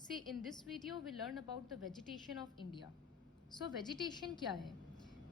See, in this video we learn about the vegetation of India. So vegetation क्या है?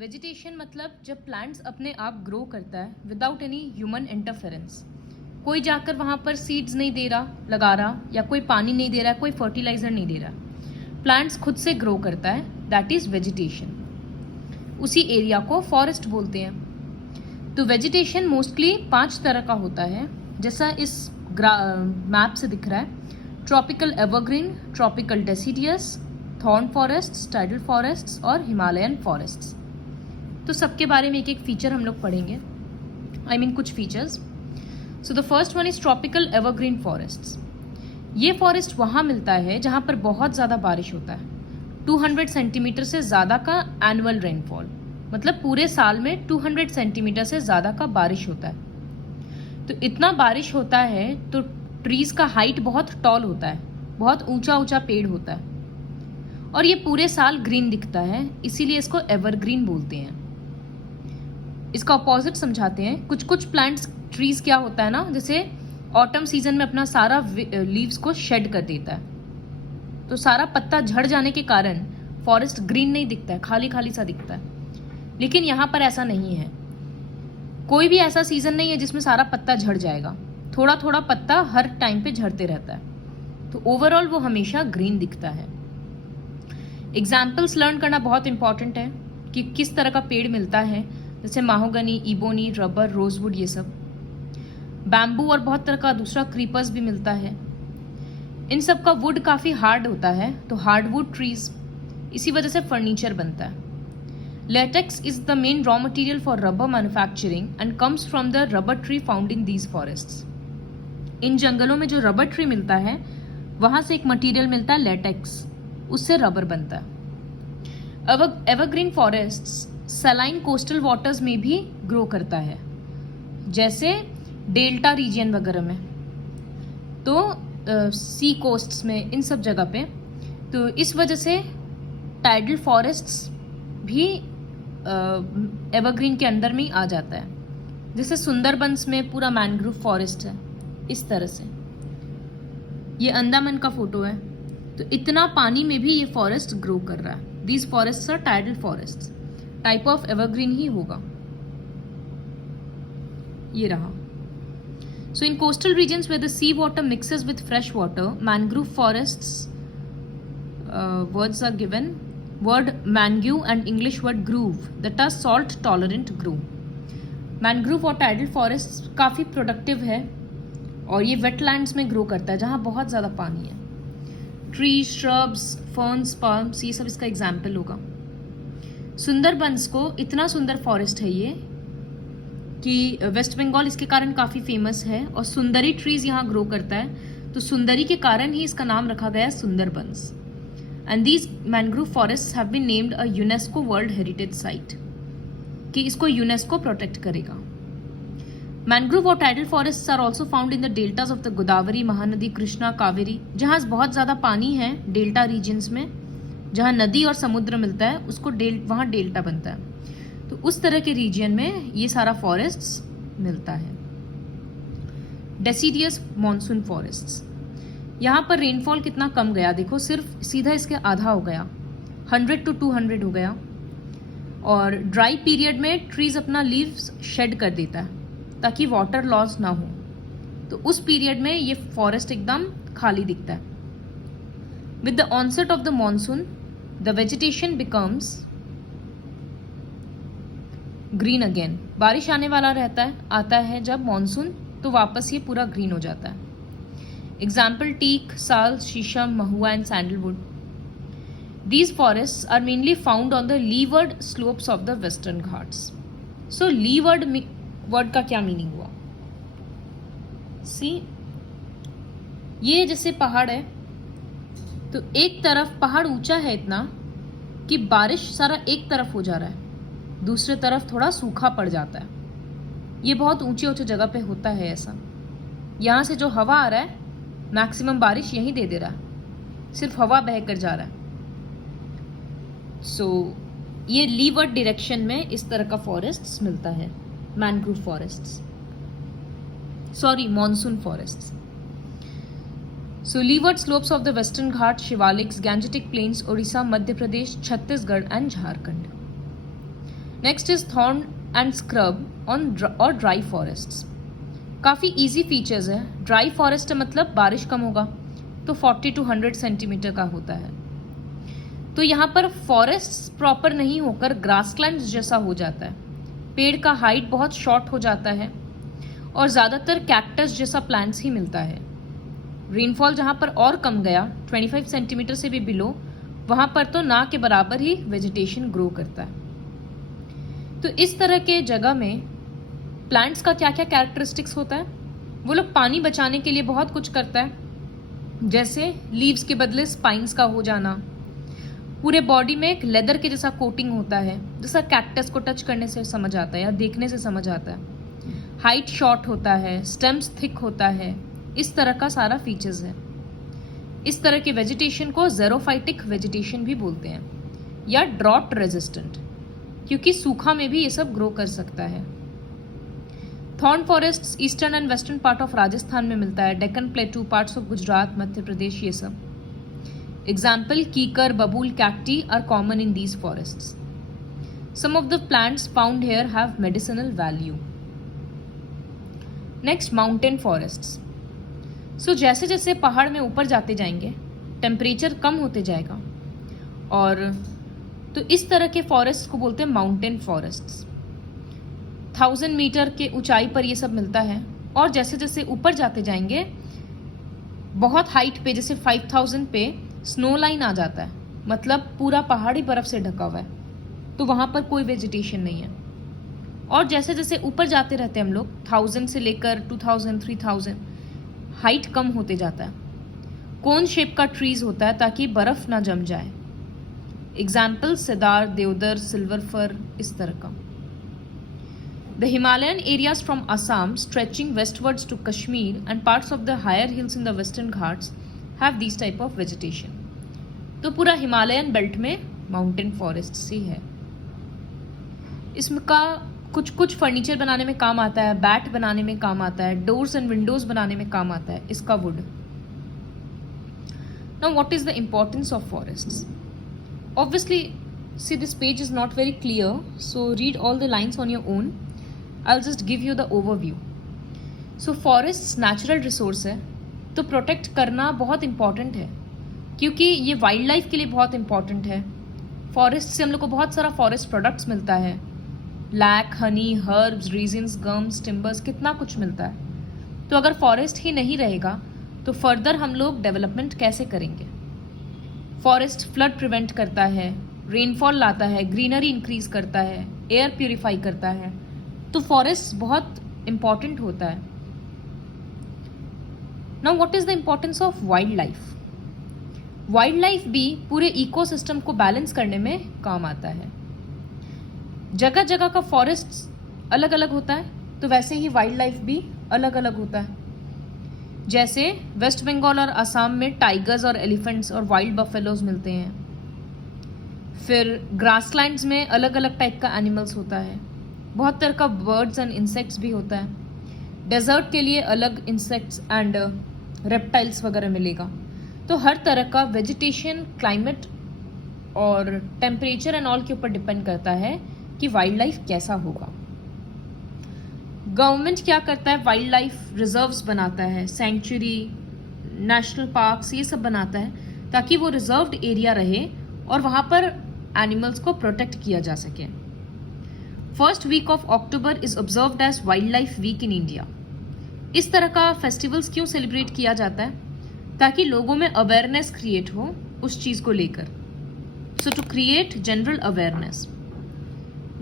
Vegetation मतलब जब plants अपने आप grow करता है without any human interference. कोई जाकर वहाँ पर seeds नहीं दे रहा, लगा रहा, या कोई पानी नहीं दे रहा, कोई fertilizer नहीं दे रहा. Plants खुद से grow करता है, that is vegetation. उसी एरिया को फॉरेस्ट बोलते हैं. तो वेजिटेशन मोस्टली 5 तरह का होता है, जैसा इस मैप से दिख रहा है. Tropical evergreen, tropical deciduous, thorn forests, tidal forests और हिमालयन फॉरेस्ट्स. तो सबके बारे में एक एक फीचर हम लोग पढ़ेंगे. I mean कुछ features. So the first one is tropical evergreen forests. ये फॉरेस्ट वहाँ मिलता है जहाँ पर बहुत ज़्यादा बारिश होता है. 200 सेंटीमीटर से ज़्यादा का एनुअल रेनफॉल, मतलब पूरे साल में 200 सेंटीमीटर से ज़्यादा का बारिश होता है. तो इतना बारिश होता है तो ट्रीज का हाइट बहुत टॉल होता है, बहुत ऊंचा ऊंचा पेड़ होता है, और ये पूरे साल ग्रीन दिखता है, इसीलिए इसको एवरग्रीन बोलते हैं. इसका अपोजिट समझाते हैं. कुछ कुछ प्लांट्स ट्रीज क्या होता है ना, जैसे ऑटम सीजन में अपना सारा लीव्स को शेड कर देता है, तो सारा पत्ता झड़ जाने के कारण फॉरेस्ट ग्रीन नहीं दिखता है, खाली खाली सा दिखता है. लेकिन यहाँ पर ऐसा नहीं है. कोई भी ऐसा सीजन नहीं है जिसमें सारा पत्ता झड़ जाएगा. थोड़ा थोड़ा पत्ता हर टाइम पे झड़ते रहता है, तो ओवरऑल वो हमेशा ग्रीन दिखता है. एग्जाम्पल्स लर्न करना बहुत इंपॉर्टेंट है कि किस तरह का पेड़ मिलता है, जैसे माहोगनी, इबोनी, रबर, रोजवुड, ये सब. बैम्बू और बहुत तरह का दूसरा क्रीपर्स भी मिलता है. इन सब का वुड काफ़ी हार्ड होता है, तो हार्डवुड ट्रीज, इसी वजह से फर्नीचर बनता है. Latex is the main raw material for rubber manufacturing and comes from the rubber tree found in these forests. इन जंगलों में जो रबर ट्री मिलता है, वहाँ से एक मटेरियल मिलता है लेटेक्स, उससे रबर बनता है. Evergreen forests saline coastal waters में भी ग्रो करता है, जैसे डेल्टा रीजन वगैरह में, तो सी कोस्ट्स में, इन सब जगह पे. तो इस वजह से टाइडल फॉरेस्ट्स भी एवरग्रीन के अंदर में ही आ जाता है. जैसे सुंदरबंस में पूरा मैनग्रोव फॉरेस्ट है, इस तरह से. ये अंडमान का फोटो है, तो इतना पानी में भी ये फॉरेस्ट ग्रो कर रहा है. These forests are tidal forests, type of evergreen ही होगा. ये रहा. So in coastal regions where the sea water mixes with fresh water, mangrove forests, words are given. Word mangrove and English word groove, that are salt tolerant groove. Mangrove और tidal forest काफ़ी productive है, और ये wetlands में grow करता है जहाँ बहुत ज़्यादा पानी है. ट्रीज, श्रब्स, फर्न्स, पाल्म्स, ये सब इसका एग्जाम्पल होगा. सुंदरबंस को इतना सुंदर फॉरेस्ट है ये कि वेस्ट बंगाल इसके कारण काफ़ी फेमस है, और सुंदरी ट्रीज यहाँ ग्रो करता है, तो सुंदरी के कारण ही इसका नाम रखा गया है Sundarbans. And these mangrove forests have been named a UNESCO World Heritage Site, कि इसको यूनेस्को प्रोटेक्ट करेगा. मैनग्रोव और tidal forests are also found in the deltas of the Godavari, Mahanadi, Krishna, Kaveri. जहाँ बहुत ज़्यादा पानी है डेल्टा रीजन्स में, जहाँ नदी और समुद्र मिलता है, उसको वहाँ डेल्टा बनता है. तो उस तरह के रीजन में ये सारा फॉरेस्ट्स मिलता है. Deciduous monsoon forests. यहाँ पर रेनफॉल कितना कम गया देखो, सिर्फ सीधा इसके आधा हो गया, 100 to 200 हो गया. और ड्राई पीरियड में ट्रीज अपना लीव्स शेड कर देता है ताकि वाटर लॉस ना हो, तो उस पीरियड में ये फॉरेस्ट एकदम खाली दिखता है. With the onset of the monsoon the vegetation becomes green again. बारिश आने वाला आता है जब मॉनसून, तो वापस ये पूरा ग्रीन हो जाता है. Example teak, sal, शीशम, महुआ and sandalwood. These forests are mainly found on the leeward slopes of the western Ghats. So leeward word का क्या मीनिंग हुआ? See, ये जैसे पहाड़ है, तो एक तरफ पहाड़ ऊंचा है इतना कि बारिश सारा एक तरफ हो जा रहा है, दूसरे तरफ थोड़ा सूखा पड़ जाता है. ये बहुत ऊंचे ऊंचे जगह पे होता है ऐसा. यहाँ से जो हवा आ रहा है, मैक्सिमम बारिश यहीं दे रहा है, सिर्फ हवा बह कर जा रहा है. सो ये लीवर्ड डायरेक्शन में इस तरह का फॉरेस्ट्स मिलता है, mangrove forests, sorry monsoon forests. So leeward slopes of the Western Ghats, Shivaliks, Gangetic Plains, Odisha, Madhya Pradesh, Chhattisgarh and Jharkhand. Next is thorn and scrub or dry forests. काफ़ी easy features है. Dry forest मतलब बारिश कम होगा तो 40 to 100 centimetre का होता है. तो यहाँ पर फॉरेस्ट प्रॉपर नहीं होकर ग्रासलैंड्स जैसा हो जाता है. पेड़ का हाइट बहुत शॉर्ट हो जाता है और ज़्यादातर कैक्टस जैसा प्लांट्स ही मिलता है. रेनफॉल जहाँ पर और कम गया 25 सेंटीमीटर से भी बिलो, वहाँ पर तो ना के बराबर ही वेजिटेशन ग्रो करता है. तो इस तरह के जगह में प्लांट्स का क्या क्या कैरेक्टरिस्टिक्स होता है. वो लोग पानी बचाने के लिए बहुत कुछ करता है, जैसे लीव्स के बदले स्पाइन्स का हो जाना. पूरे बॉडी में एक लेदर के जैसा कोटिंग होता है, जैसा कैक्टस को टच करने से समझ आता है या देखने से समझ आता है. हाइट शॉर्ट होता है, स्टेम्स थिक होता है. इस तरह का सारा फीचर्स है. इस तरह के वेजिटेशन को ज़ेरोफाइटिक वेजिटेशन भी बोलते हैं या ड्रॉट रेजिस्टेंट, क्योंकि सूखा में भी ये सब ग्रो कर सकता है. Thorn forest eastern and western part of Rajasthan में मिलता है. Deccan plateau, parts of Gujarat, Madhya Pradesh, ये सब. Example kikar, babool, cacti are common in these forests. Some of the plants found here have medicinal value. Next, mountain forests. So जैसे जैसे पहाड़ में ऊपर जाते जाएंगे टेम्परेचर कम होते जाएगा, और तो इस तरह के फॉरेस्ट को बोलते हैं माउंटेन फॉरेस्ट्स. 1000 मीटर के ऊंचाई पर ये सब मिलता है, और जैसे जैसे ऊपर जाते जाएंगे बहुत हाइट पे, जैसे 5000 पे स्नो लाइन आ जाता है, मतलब पूरा पहाड़ ही बर्फ से ढका हुआ है, तो वहाँ पर कोई वेजिटेशन नहीं है. और जैसे जैसे ऊपर जाते रहते हैं हम लोग 1000 से लेकर 2000, 3000, हाइट कम होते जाता है. कोन शेप का ट्रीज होता है ताकि बर्फ ना जम जाए. Example cedar, deodar, silver fir, इस तरह का. The Himalayan areas from Assam stretching westwards to Kashmir and parts of the higher hills in the western Ghats have this type of vegetation. तो पूरा हिमालयन बेल्ट में माउंटेन फॉरेस्ट ही है. इसका कुछ कुछ फर्नीचर बनाने में काम आता है, बैट बनाने में काम आता है, डोर्स एंड विंडोज बनाने में काम आता है इसका would. Now what is the importance of forests? Obviously, see, this page is not very clear, so read all the lines on your own. I'll just give you the overview. So forests natural resource है, तो protect करना बहुत important है, क्योंकि ये wild life के लिए बहुत इम्पॉर्टेंट है. फॉरेस्ट से हम लोग को बहुत सारा फॉरेस्ट प्रोडक्ट्स मिलता है. Lac, honey, herbs, resins, gums, timbers, कितना कुछ मिलता है. तो अगर फॉरेस्ट ही नहीं रहेगा तो फर्दर हम लोग डेवलपमेंट कैसे करेंगे? फॉरेस्ट फ्लड प्रिवेंट करता है, रेनफॉल लाता है, ग्रीनरी इंक्रीज करता है, एयर प्यूरिफाई करता है. तो फॉरेस्ट बहुत इंपॉर्टेंट होता है. Now what is the importance of wild life? Wild life भी पूरे इकोसिस्टम को बैलेंस करने में काम आता है. जगह जगह का फॉरेस्ट अलग अलग होता है, तो वैसे ही वाइल्ड लाइफ भी अलग अलग होता है. जैसे वेस्ट बंगाल और असम में टाइगर्स और एलिफेंट्स और वाइल्ड बफेलोज मिलते हैं. फिर ग्रासलैंड्स में अलग अलग टाइप का एनिमल्स होता है. बहुत तरह का बर्ड्स एंड इंसेक्ट्स भी होता है. डेजर्ट के लिए अलग इंसेक्ट्स एंड रेप्टाइल्स वगैरह मिलेगा. तो हर तरह का वेजिटेशन, क्लाइमेट और टेम्परेचर एंड ऑल के ऊपर डिपेंड करता है कि वाइल्ड लाइफ कैसा होगा. गवर्नमेंट क्या करता है? वाइल्ड लाइफ रिजर्व्स बनाता है, सेंचुरी, नेशनल पार्क्स, ये सब बनाता है ताकि वो रिजर्व्ड एरिया रहे और वहाँ पर एनिमल्स को प्रोटेक्ट किया जा सके. First week of October is observed as wildlife week in India. इस तरह का फेस्टिवल्स क्यों सेलिब्रेट किया जाता है? ताकि लोगों में अवेयरनेस क्रिएट हो उस चीज़ को लेकर. So to create general awareness.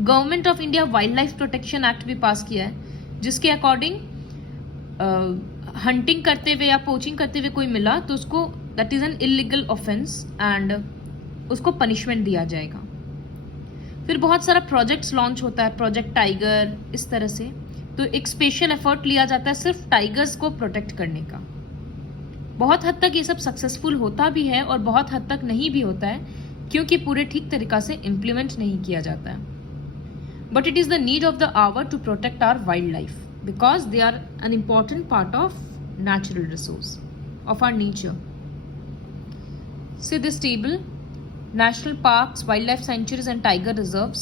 Government of India wildlife protection act भी पास किया है, जिसके अकॉर्डिंग हंटिंग करते हुए या पोचिंग करते हुए कोई मिला तो उसको that is an illegal offence and उसको पनिशमेंट दिया जाएगा. फिर बहुत सारा प्रोजेक्ट्स लॉन्च होता है, प्रोजेक्ट टाइगर, इस तरह से. तो एक स्पेशल एफर्ट लिया जाता है सिर्फ टाइगर्स को प्रोटेक्ट करने का. बहुत हद तक ये सब सक्सेसफुल होता भी है और बहुत हद तक नहीं भी होता है, क्योंकि पूरे ठीक तरीका से इम्प्लीमेंट नहीं किया जाता है. But it is the need of the hour to protect our wildlife because they are an important part of natural resource of our nature. See this table, national parks, wild life sanctuaries and tiger reserves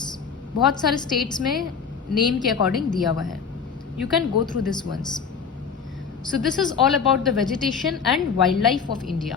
बहुत सारे states में name के according दिया हुआ है. You can go through this ones. So this is all about the vegetation and wildlife of India.